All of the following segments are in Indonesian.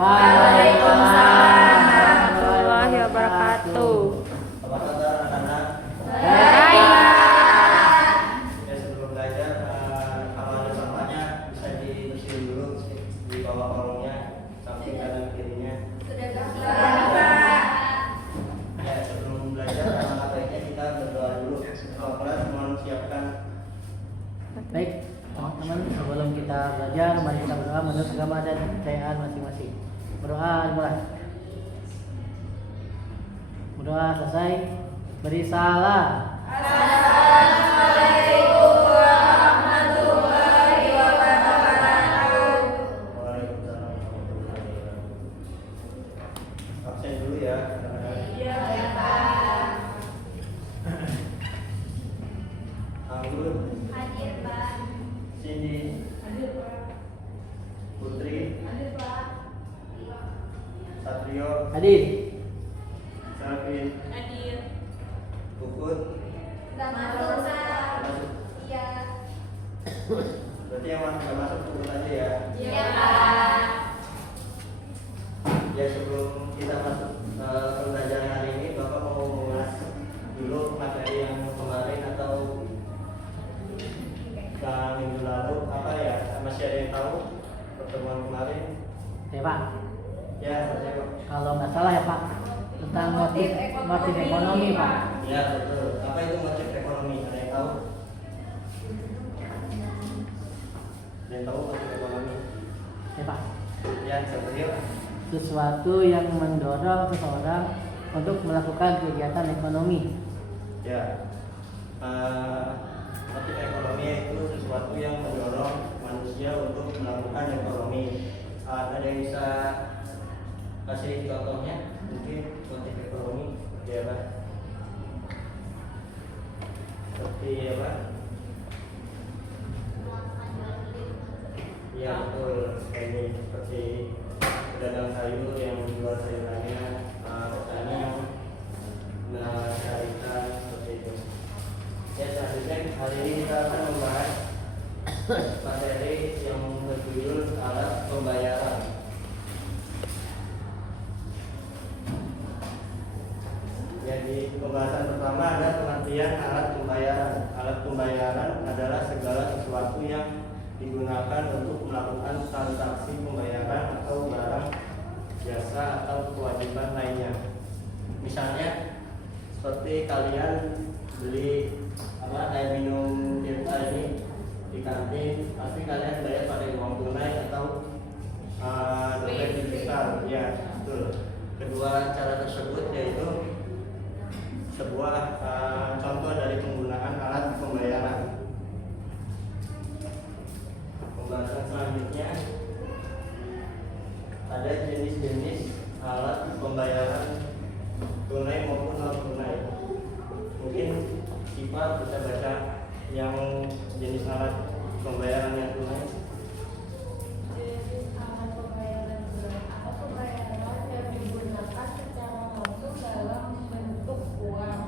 Waalaikumsalam warahmatullahi wabarakatuh. Apa kabar anak-anak? Baik. Ya, sebelum belajar, kalau ada sampahnya bisa dibersihin dulu di bawah kolongnya, samping kanan kirinya. Ya, sebelum belajar, alangkah baiknya kita berdoa dulu. Kalau kelas mohon siapkan. Baik, teman-teman, sebelum kita belajar, mari kita berdoa menurut agama dan kepercayaan masing-masing. Berdoa dimulai. Berdoa selesai. Beri salam. Assalamualaikum warahmatullahi wabarakatuh. Waalaikumsalam warahmatullahi wabarakatuh. Absen dulu ya. Iya, Pak. Anggun, Hadir, Pak. Cindy, Hadir, Pak. Putri, Hadir, Pak. Satrio, Hadir. Selvin, Hadir. Puput. Enggak masuk, Pak. Masuk. Iya. Berarti yang nggak masuk Puput aja ya. Iya, Pak. Ya, sebelum kita masuk ke pembelajaran hari ini, Bapak mau mengulas dulu materi yang kemarin atau yang minggu lalu, apa ya? Masih ada yang tahu pertemuan kemarin? Ya Pak, Ya, saya Pak. kalau nggak salah ya Pak, tentang motif ekonomi Pak. Ya, betul. Apa itu motif ekonomi? Ada yang tahu? Ada yang tahu motif ekonomi? Ya Pak, Ya, Satrio. sesuatu yang mendorong seseorang untuk melakukan kegiatan ekonomi. Ya, motif ekonomi itu sesuatu yang mendorong manusia untuk melakukan ekonomi. Ada yang bisa kasih contohnya? Mungkin motif ekonomi seperti apa? Seperti apa? Ya, betul. Ini seperti pedagang sayur yang menjual sayurannya, petani yang mencarikan seperti itu. Ya, selanjutnya hari ini kita akan membahas materi yang berjudul alat pembayaran. Jadi pembahasan pertama ada pengertian alat pembayaran. Alat pembayaran adalah segala sesuatu yang digunakan untuk melakukan transaksi pembayaran atau barang, jasa atau kewajiban lainnya. Misalnya seperti kalian beli air minum tirta ini di kantin, pasti kalian bayar pakai uang tunai atau dompet digital. Ya, betul. Kedua cara tersebut yaitu sebuah contoh dari penggunaan alat pembayaran. Pembahasan selanjutnya ada jenis-jenis alat pembayaran tunai maupun non tunai. Mungkin Sipa bisa baca yang jenis alat pembayaran yang tunai. Jenis alat pembayaran tunai atau pembayaran yang digunakan secara langsung dalam bentuk uang.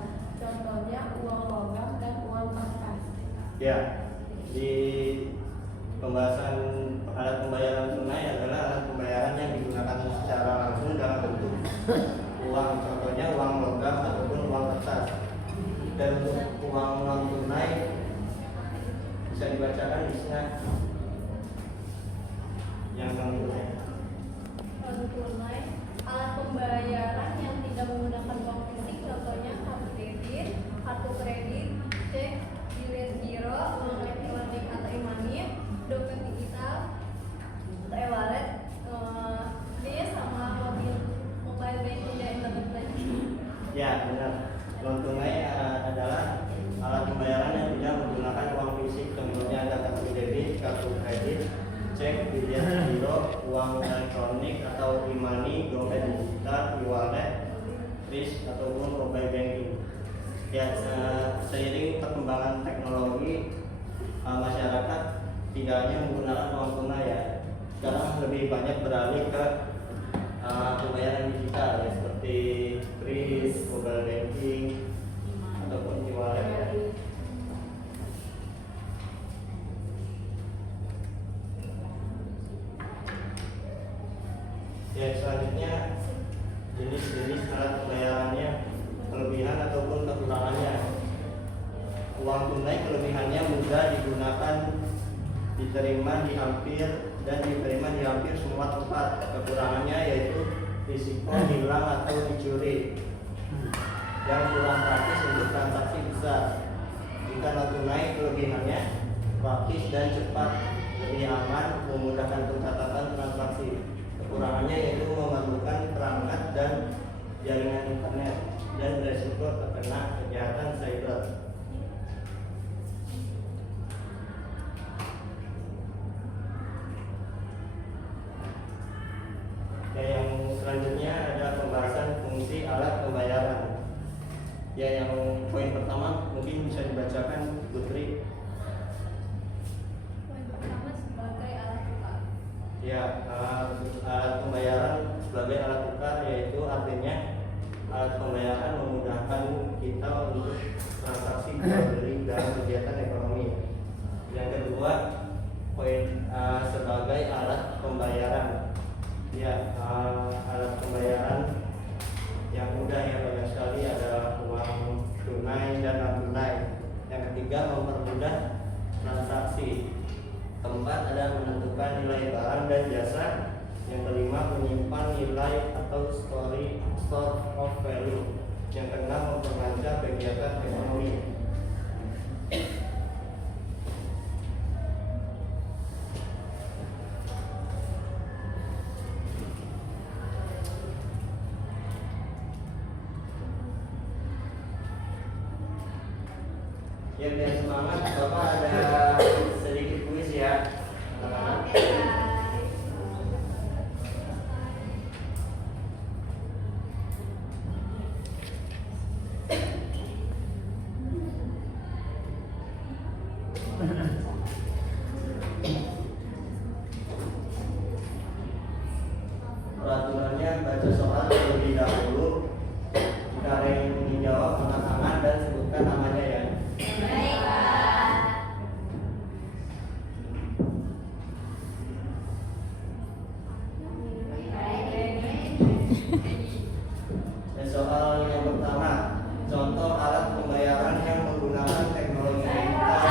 Contohnya uang logam dan uang kertas. Ya, di pembahasan alat pembayaran tunai adalah alat pembayaran yang digunakan secara langsung dalam bentuk uang, contohnya uang logam ataupun uang kertas. Dan untuk uang non tunai bisa dibacakan isinya yang non tunai. Non tunai alat pembayaran yang tidak menggunakan uang fisik, contohnya kartu debit, kartu kredit, cek, bilet giro, uang elektronik atau e-money, dompet digital, atau e-wallet, dia sama mobile banking dan internet banking. Ya, benar. Non tunai adalah alat pembayaran yang tidak menggunakan uang fisik, contohnya ada kartu debit, kartu kredit, cek, bilet giro, uang elektronik atau e-money, dompet digital, e-wallet, kris ataupun mobile banking. Ya, seiring perkembangan teknologi, masyarakat tidak hanya menggunakan uang tunai ya. Sekarang lebih banyak beralih ke pembayaran digital ya, seperti kris, mobile banking ataupun e-wallet. Ya, selanjutnya jenis-jenis alat pembayarannya, kelebihan ataupun kekurangannya. Uang tunai kelebihannya mudah digunakan, diterima di hampir semua tempat. Kekurangannya yaitu risiko hilang atau dicuri, yang kurang praktis untuk transaksi besar. Jika non tunai kelebihannya praktis dan cepat, lebih aman, memudahkan pencatatan transaksi. Kekurangannya yaitu memerlukan perangkat dan jaringan internet dan beresiko terkena kejahatan cyber. Ya, yang selanjutnya ada pembahasan fungsi alat pembayaran. Ya, yang poin pertama mungkin bisa dibacakan Putri. Poin pertama sebagai alat tukar. Ya, alat pembayaran sebagai alat tukar, yaitu artinya alat pembayaran memudahkan kita untuk transaksi jual beli dalam kegiatan ekonomi. Yang kedua, poin sebagai alat pembayaran. Ya, alat pembayaran yang mudah ya, banyak sekali, adalah uang tunai dan non tunai. Yang ketiga, mempermudah transaksi. Keempat, ada menentukan nilai barang dan jasa. Yang kelima, menyimpan nilai atau store of value. Yang keenam, memperlancar kegiatan ekonomi. Ya, biar semangat, Bapak ada sedikit kuis ya. Peraturannya, baca soal terlebih dahulu. Jika ada yang ingin jawab, angkat tangan dan sebutkan namanya ya. Baik, Pak. Ya, soal yang pertama, contoh alat pembayaran yang menggunakan teknologi digital.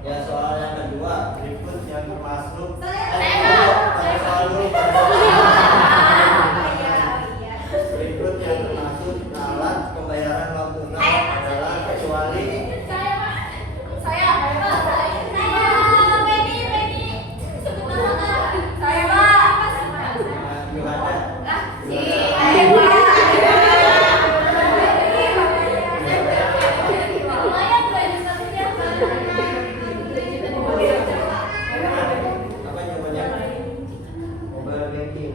Ya, soal yang kedua, berikut yang termasuk. Berikut yang termasuk alat pembayaran non tunai adalah kecuali. Apa jawabannya? Mobile banking.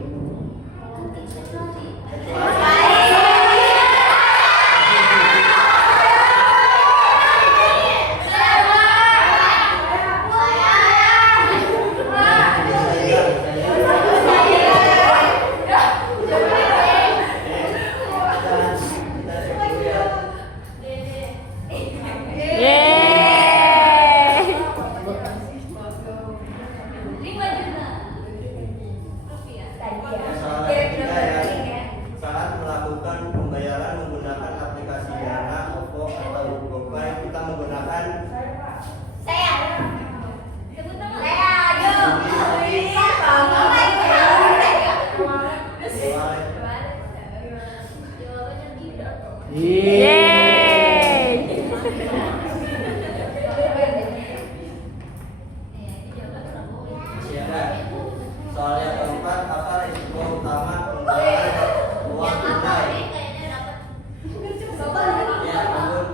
Soal ketiga ya, saat melakukan pembayaran menggunakan aplikasi Dana, OVO atau GoPay, kita menggunakan masih ada. Soal yang keempat, apa risiko utama penggunaan uang tunai? Ya, ampun.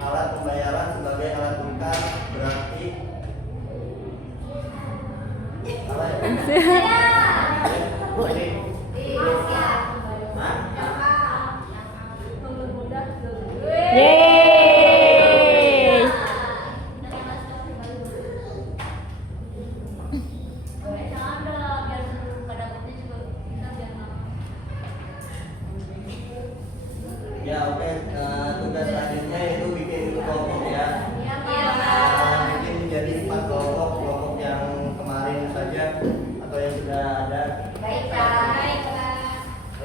alat pembayaran sebagai alat tukar berarti apa ya? Ini. Hah? Yeay. Ya oke, tugas selanjutnya itu bikin kelompok ya. Bikin menjadi 4 kelompok, kelompok yang kemarin saja atau yang sudah ada.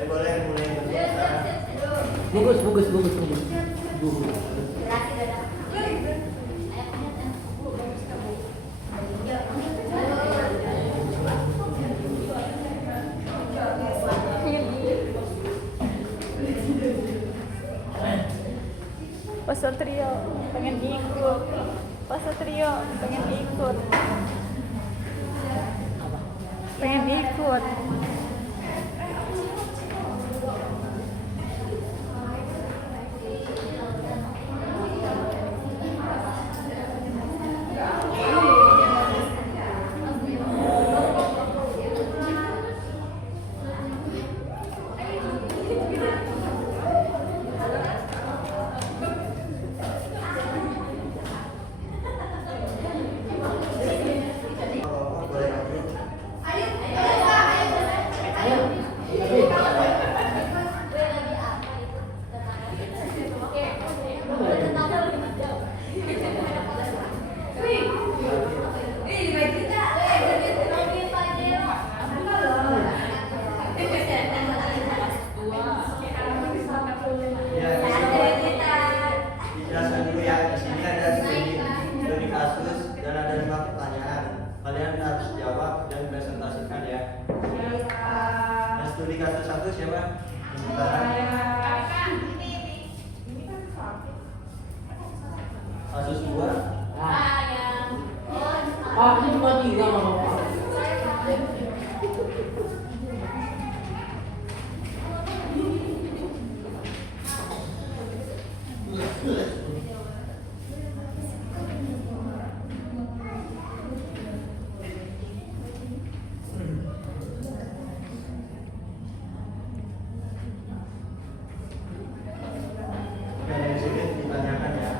Boleh mulai sekarang. Bagus. Pak Satrio pengen ikut. Pak Satrio pengen ikut. Pengen ikut. Boleh lanjut. Ya, dijelaskan dulu ya. Di sini ada studi kasus dan ada 5 pertanyaan. Kalian harus jawab dan presentasikan ya. Nah, studi kasus 1 siapa? Kasus 2 Ini cuma 3 Mama. dari sini ditanyakan ya.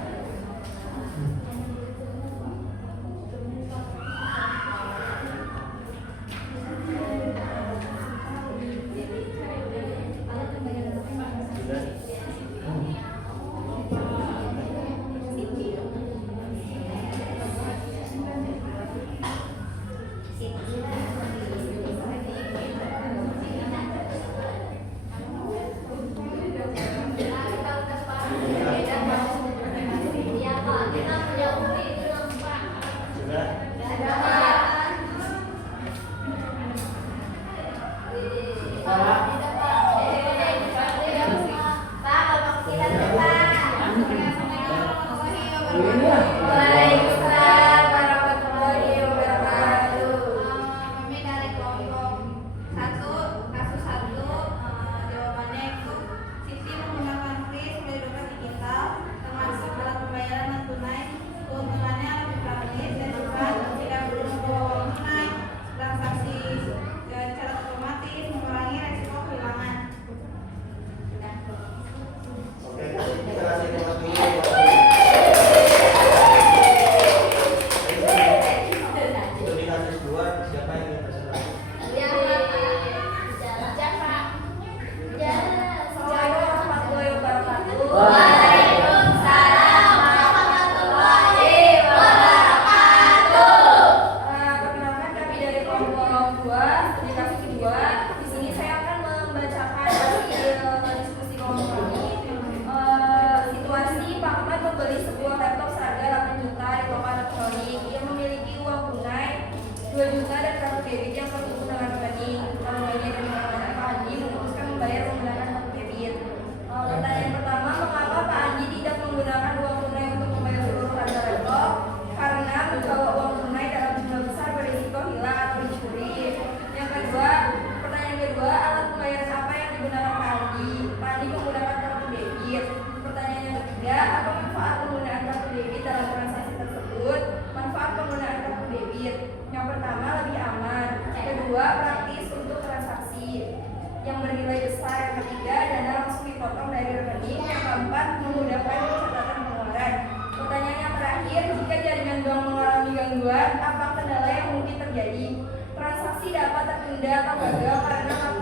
Sudah. Sudah. Waalaikumsalam warahmatullahi wabarakatuh. Kami dari kelompok 1, kasus 1, jawabannya itu Siti menggunakan kris sebagai dompet digital, termasuk alat pembayaran non tunai. Keuntungannya lebih praktis dan cepat, tidak perlu membawa uang tunai, transaksi secara otomatis, mengurangi resiko kehilangan. Oke, kita kasih kelas dulu. Studi kasus 2 siapa yang ingin presentasi? Waalaikumsalam warahmatullahi wabarakatuh. Perkenalkan kami dari kelompok 2, studi kasus 2. Di sini saya akan membacakan hasil diskusi kelompok kami. Situasi Pak Ahmad membeli sebuah laptop seharga 8 juta di toko elektronik. Ia memiliki uang tunai 2 juta dan kartu debit yang terhubung dengan rekening. Kalau banyak dan mengatakan Pak Andi memutuskan membayar menggunakan kartu debit. Pertanyaan pertama, mengapa Pak Andi tidak menggunakan uang tunai untuk membayar seluruh harga laptop? Karena membawa uang tunai dalam jumlah besar berisiko hilang atau dicuri. Yang kedua, pertanyaan kedua, alat pembayaran apa yang digunakan Pak Andi? Pak Andi menggunakan kartu debit. Pertanyaan yang ketiga, apa manfaat menggunakan tunda atau gagal karena kamu